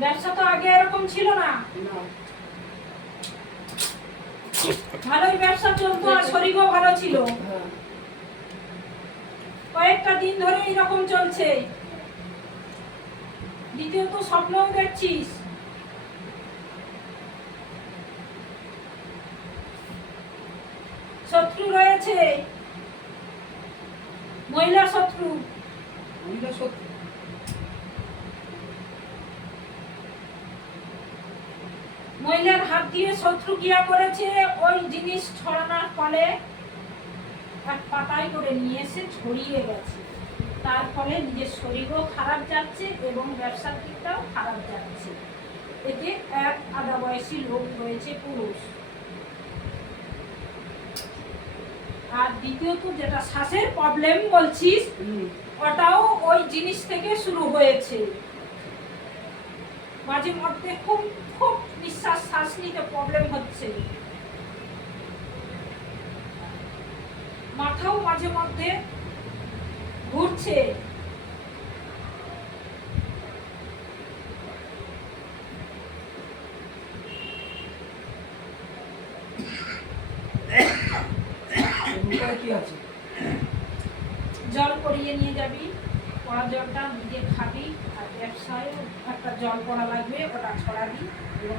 ব্যবসা তো আগে এরকম ছিল না, ভালোই ব্যবসা চলতো আর শরীরও ভালো ছিল। কয়েকটা দিন ধরে এরকম চলছে। দ্বিতীয়ত স্বপ্নও দেখছিস, শত্রু রয়েছে, মহিলা শত্রু। মহিলার হাত দিয়ে শত্রু ক্রিয়া করেছে, ওই জিনিস ছড়ানোর ফলে এক পাতায় করে নিয়ে এসে ছড়িয়ে গেছে। তার ফলে নিজের শরীরও খারাপ যাচ্ছে এবং ব্যবসার দিকটাও খারাপ যাচ্ছে। এতে এক আধা বয়সী লোক রয়েছে, পুরুষ। আর দ্বিতীয়ত যেটা শ্বাসের প্রবলেম বলছিস, ওটাও ওই জিনিস থেকে শুরু হয়েছে। মাঝে মধ্যে খুব খুব নিঃশ্বাস শ্বাস নিতে প্রবলেম হচ্ছে। মাথাও মাঝে মধ্যে ঘুরছে। জল করিয়ে নিয়ে যাবি, পড়া জলটা নিজে খাবি, আর ব্যবসায় একটা জল পড়া লাগবে, ওটা ছড়াবি এবং